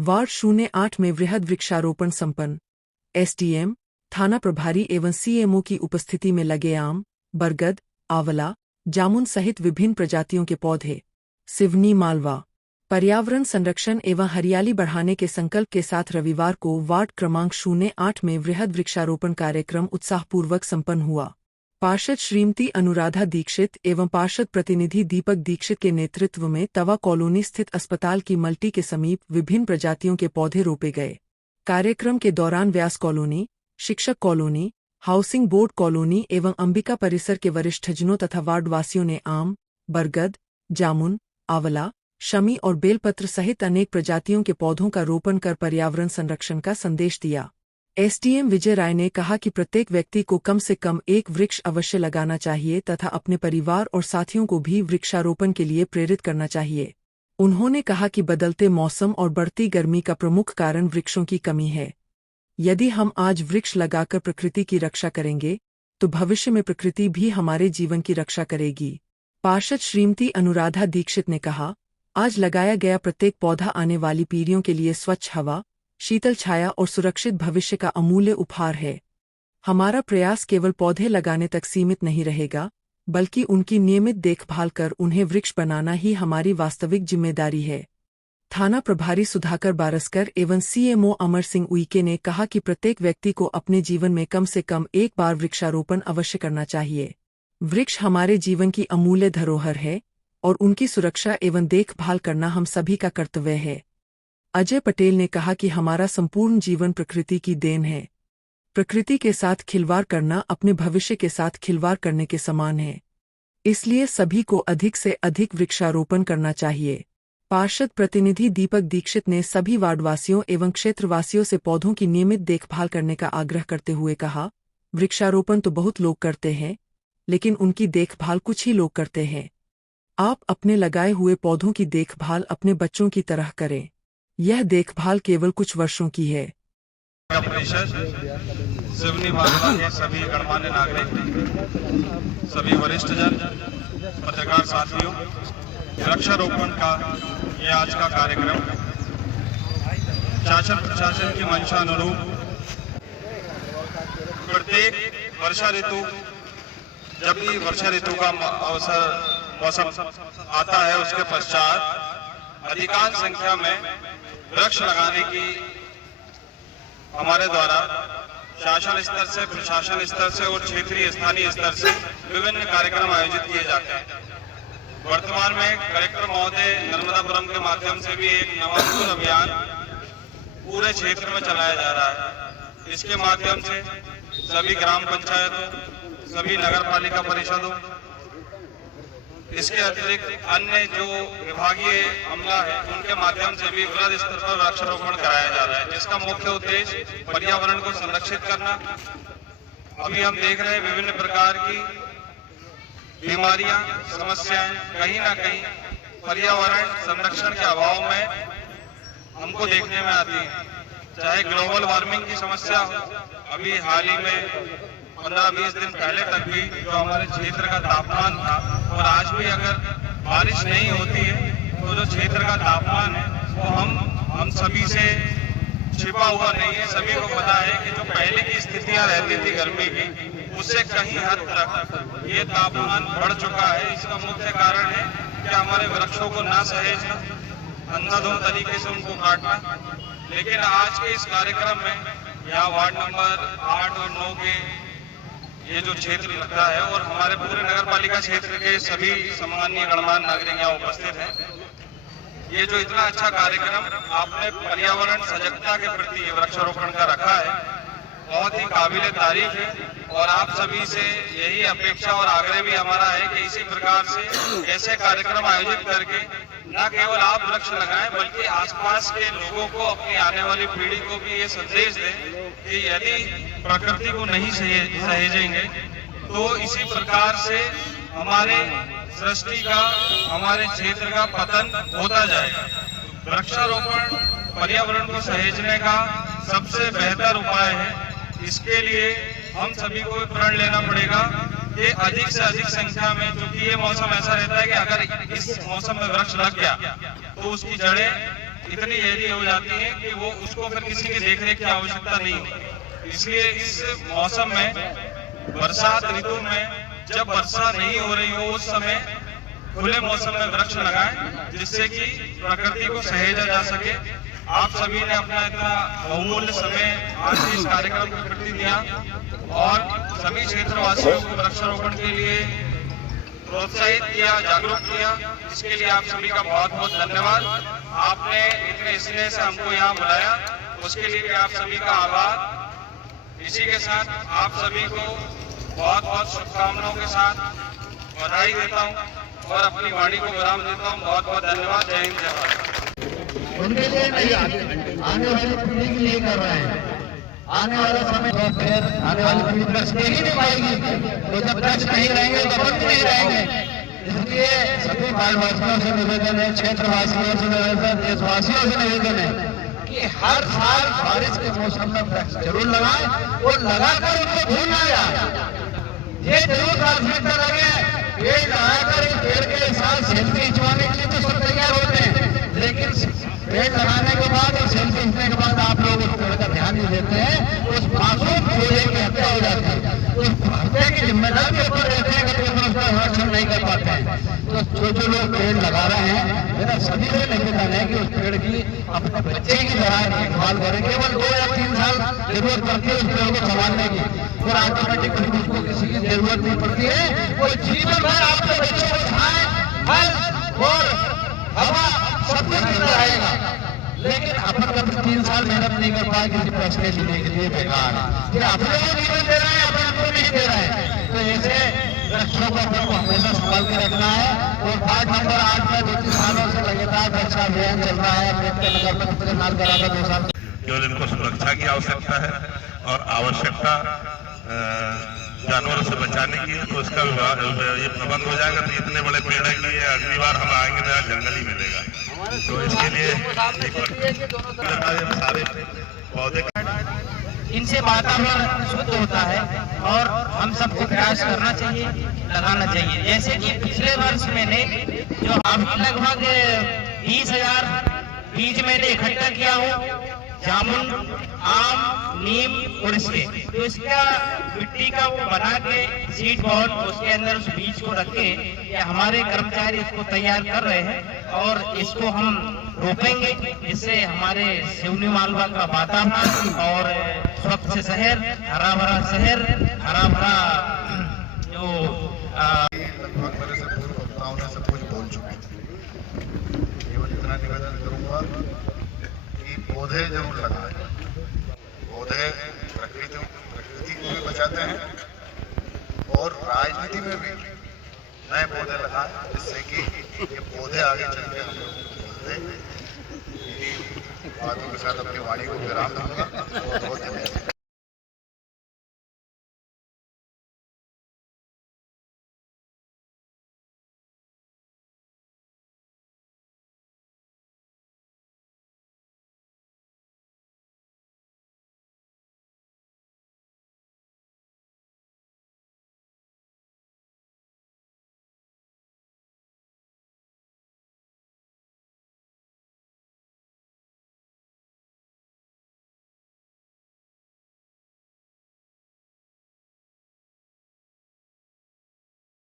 Ward 08 में वृहद वृक्षारोपण संपन्न। एसडीएम, थाना प्रभारी एवं सीएमओ की उपस्थिति में लगे आम, बरगद, आंवला, जामुन सहित विभिन्न प्रजातियों के पौधे। सिवनी मालवा। पर्यावरण संरक्षण एवं हरियाली बढ़ाने के संकल्प के साथ रविवार को वार्ड क्रमांक 08 में वृहद वृक्षारोपण कार्यक्रम उत्साहपूर्वक संपन्न हुआ। पार्षद श्रीमती अनुराधा दीक्षित एवं पार्षद प्रतिनिधि दीपक दीक्षित के नेतृत्व में तवा कॉलोनी स्थित अस्पताल की मल्टी के समीप विभिन्न प्रजातियों के पौधे रोपे गए। कार्यक्रम के दौरान व्यास कॉलोनी, शिक्षक कॉलोनी, हाउसिंग बोर्ड कॉलोनी एवं अंबिका परिसर के वरिष्ठजनों तथा वार्डवासियों ने आम, बरगद, जामुन, आंवला, शमी और बेलपत्र सहित अनेक प्रजातियों के पौधों का रोपण कर पर्यावरण संरक्षण का संदेश दिया। एसडीएम विजय राय ने कहा कि प्रत्येक व्यक्ति को कम से कम एक वृक्ष अवश्य लगाना चाहिए तथा अपने परिवार और साथियों को भी वृक्षारोपण के लिए प्रेरित करना चाहिए। उन्होंने कहा कि बदलते मौसम और बढ़ती गर्मी का प्रमुख कारण वृक्षों की कमी है। यदि हम आज वृक्ष लगाकर प्रकृति की रक्षा करेंगे तो भविष्य में प्रकृति भी हमारे जीवन की रक्षा करेगी। पार्षद श्रीमती अनुराधा दीक्षित ने कहा, आज लगाया गया प्रत्येक पौधा आने वाली पीढ़ियों के लिए स्वच्छ हवा, शीतल छाया और सुरक्षित भविष्य का अमूल्य उपहार है। हमारा प्रयास केवल पौधे लगाने तक सीमित नहीं रहेगा, बल्कि उनकी नियमित देखभाल कर उन्हें वृक्ष बनाना ही हमारी वास्तविक जिम्मेदारी है। थाना प्रभारी सुधाकर बारस्कर एवं सीएमओ अमर सिंह उइके ने कहा कि प्रत्येक व्यक्ति को अपने जीवन में कम से कम एक बार वृक्षारोपण अवश्य करना चाहिए। वृक्ष हमारे जीवन की अमूल्य धरोहर है और उनकी सुरक्षा एवं देखभाल करना हम सभी का कर्तव्य है। अजय पटेल ने कहा कि हमारा संपूर्ण जीवन प्रकृति की देन है। प्रकृति के साथ खिलवाड़ करना अपने भविष्य के साथ खिलवाड़ करने के समान है। इसलिए सभी को अधिक से अधिक वृक्षारोपण करना चाहिए। पार्षद प्रतिनिधि दीपक दीक्षित ने सभी वार्डवासियों एवं क्षेत्रवासियों से पौधों की नियमित देखभाल करने का आग्रह करते हुए कहा, वृक्षारोपण तो बहुत लोग करते हैं, लेकिन उनकी देखभाल कुछ ही लोग करते हैं। आप अपने लगाए हुए पौधों की देखभाल अपने बच्चों की तरह करें। यह देखभाल केवल कुछ वर्षों की है। सिवनी मालवा के सभी गणमान्य नागरिक, सभी वरिष्ठजन, पत्रकार साथियों, वृक्षारोपण का यह आज का कार्यक्रम शासन प्रशासन की मंशा अनुरूप प्रत्येक वर्षा ऋतु, जब भी वर्षा ऋतु का मौसम आता है, उसके पश्चात अधिकांश संख्या में वृक्ष लगाने की हमारे द्वारा शासन स्तर से, प्रशासन स्तर से और क्षेत्रीय स्थानीय स्तर से विभिन्न कार्यक्रम आयोजित किए जाते हैं। वर्तमान में कलेक्टर महोदय नर्मदापुरम के माध्यम से भी एक नवाचार अभियान पूरे क्षेत्र में चलाया जा रहा है। इसके माध्यम से सभी ग्राम पंचायतों, सभी नगर पालिका परिषदों, इसके अतिरिक्त अन्य जो विभागीय अमला है, उनके माध्यम से भी वृहद स्तर पर वृक्षारोपण कराया जा रहा है, जिसका मुख्य उद्देश्य पर्यावरण को संरक्षित करना। अभी हम देख रहे हैं विभिन्न प्रकार की बीमारियां, समस्याएं कहीं ना कहीं पर्यावरण संरक्षण के अभाव में हमको देखने में आती है। चाहे ग्लोबल वार्मिंग की समस्या हो, अभी हाल ही में 15-20 दिन पहले तक भी जो हमारे क्षेत्र का तापमान था, और आज भी अगर बारिश नहीं होती है तो जो क्षेत्र का तापमान है वो हम सभी से छिपा हुआ नहीं है। सभी को पता है कि जो पहले की स्थितियां रहती थी गर्मी की, उससे कहीं हद तक ये तापमान बढ़ चुका है। इसका मुख्य कारण है कि हमारे वृक्षों को ना सहेजना, अंधाधुंध तरीके से उनको काटना। लेकिन आज के इस कार्यक्रम में यहाँ वार्ड नंबर 8 और 9 के ये जो क्षेत्र लगता है और हमारे पूरे नगर पालिका क्षेत्र के सभी सम्माननीय गणमान्य नागरिक यहाँ उपस्थित हैं। ये जो इतना अच्छा कार्यक्रम आपने पर्यावरण सजगता के प्रति वृक्षारोपण का रखा है, बहुत ही काबिले तारीफ है। और आप सभी से यही अपेक्षा और आग्रह भी हमारा है कि इसी प्रकार से ऐसे कार्यक्रम आयोजित करके न केवल आप वृक्ष लगाएं, बल्कि आसपास के लोगों को, अपनी आने वाली पीढ़ी को भी ये संदेश दें कि यदि प्रकृति को नहीं सहेजेंगे तो इसी प्रकार से हमारे सृष्टि का, हमारे क्षेत्र का पतन होता जाएगा। वृक्षारोपण पर्यावरण को सहेजने का सबसे बेहतर उपाय है। इसके लिए हम सभी को प्रण लेना पड़ेगा कि अधिक से अधिक संख्या में, क्योंकि ये मौसम ऐसा रहता है कि अगर इस मौसम में वृक्ष लग गया तो उसकी जड़ें इतनी गहरी हो जाती है कि वो उसको फिर किसी की देखरेख की आवश्यकता नहीं होती। इसलिए इस मौसम में, बरसात ऋतु में, जब वर्षा नहीं हो रही हो उस समय खुले मौसम में वृक्ष लगाएं, जिससे कि प्रकृति को सहेजा जा सके। आप सभी ने अपना इतना बहुमूल्य समय आज इस कार्यक्रम के प्रति दिया और सभी क्षेत्रवासियों को वृक्षारोपण के लिए प्रोत्साहित किया, जागरूक किया। इसके लिए आप सभी का बहुत बहुत धन्यवाद। आपने इतने स्नेह से हमको यहाँ बुलाया, उसके लिए भी आप सभी का आभार। इसी के साथ आप सभी को बहुत बहुत शुभकामनाओं के साथ बधाई देता हूँ और अपनी वाणी को विराम देता हूँ। बहुत बहुत धन्यवाद। जय हिंद, जय भारत। उनके लिए नहीं, आने वाली पीढ़ी के लिए कर रहे हैं। आने वाला समय तो फिर आने वाली पीढ़ी वृक्ष दे ही नहीं पाएगी, तो जब वृक्ष नहीं रहेंगे तो अपन भी नहीं रहेंगे। इसलिए सभी भारतवासियों से निवेदन है, क्षेत्रवासियों से निवेदन है, देशवासियों से निवेदन है कि हर साल बारिश के मौसम में वृक्ष जरूर लगाएं और लगाकर उनको भूलना जाए। ये जरूर प्राथमिकता लगे, पेड़ लगाकर इस पेड़ के साथ सेल्फी खिंचवाने के लिए तो सब तैयार होते हैं, लेकिन पेड़ लगाने के बाद और सेल्फी खींचने के बाद आप लोग उस पेड़ का ध्यान नहीं देते हैं, उस मासूम पौधे की हत्या हो जाती है। उस हत्या की जिम्मेदारी के ऊपर रहते हैं कि उसका संरक्षण नहीं कर पाते हैं। तो जो लोग पेड़ लगा रहे हैं, मेरा सभी से निवेदन है कि उस पेड़ की अपने बच्चे की तरह देखभाल करें। केवल 2 या 3 साल जरूरत पड़ती है उस पेड़ को संभालने की, और ऑटोमेटिक उसको किसी की जरूरत नहीं पड़ती है। वो जीवन भर आपके बच्चों को छाए, फल और हवा सब कुछ मिलता रहेगा, लेकिन अपन कभी 3 साल मेहनत नहीं कर पाए किसी फैसले लेने के लिए, बेकार है। फिर अपने को जीवन दे रहे हैं, अपन को नहीं दे रहे हैं। तो ऐसे वृक्षों को अपन को हमेशा संभाल के रखना है। और वार्ड नंबर 8 में 2-3 सालों से लगातार वृक्षा अभियान चल रहा है। नगर में कितने साल करा था, 2 साल। केवल इनको सुरक्षा की आवश्यकता है और आवश्यकता जानवरों से बचाने की है, तो इसका ये प्रबंध हो जाएगा। तो इतने बड़े पेड़ है कि अगली बार हम आएंगे तो जंगल ही मिलेगा। तो इसके लिए सारे पौधे, इनसे वातावरण शुद्ध होता है और हम सबको प्रयास करना चाहिए, लगाना चाहिए। जैसे कि पिछले वर्ष मैंने जो अभी लगभग 20,000 बीज मैंने इकट्ठा किया हूँ, जामुन, आम, नीम और इसके, तो इसका मिट्टी का वो बना के सीड बॉल, उसके अंदर उस बीज को रख के ये हमारे कर्मचारी इसको तैयार कर रहे हैं और इसको हम रोपेंगे। इससे हमारे सिवनी मालवा का वातावरण और स्वच्छ शहर, हरा भरा शहर, हरा भरा जो लगभग मेरे से पूर्व वक्ताओं ने सब कुछ बोल चुके हैं। केवल इतना निवेदन करूंगा कि पौधे जरूर लगाएं। पौधे प्रकृति को भी बचाते हैं और राजनीति में भी नए पौधे लगाएं, जिससे कि ये पौधे आगे चल के हम लोगों को बोलते हैं। बातों के साथ अपनी वाणी को विराम दूंगा। बहुत बहुत धन्यवाद।